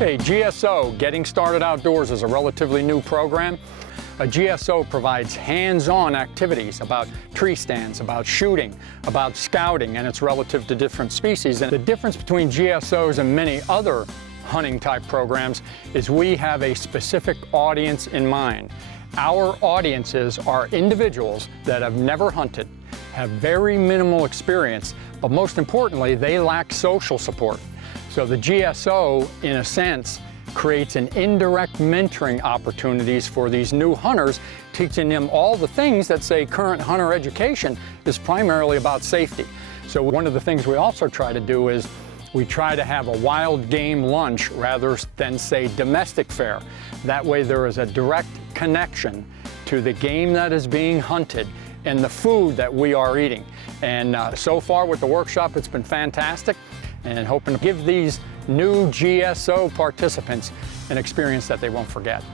Okay, GSO, Getting Started Outdoors, is a relatively new program. A GSO provides hands-on activities about tree stands, about shooting, about scouting, and it's relative to different species. And the difference between GSOs and many other hunting type programs is we have a specific audience in mind. Our audiences are individuals that have never hunted, have very minimal experience, but most importantly, they lack social support. So the GSO, in a sense, creates an indirect mentoring opportunities for these new hunters, teaching them all the things that, say, current hunter education is primarily about safety. So one of the things we also try to do is we try to have a wild game lunch rather than, say, domestic fare. That way there is a direct connection to the game that is being hunted and the food that we are eating. And so far with the workshop, it's been fantastic, and hoping to give these new GSO participants an experience that they won't forget.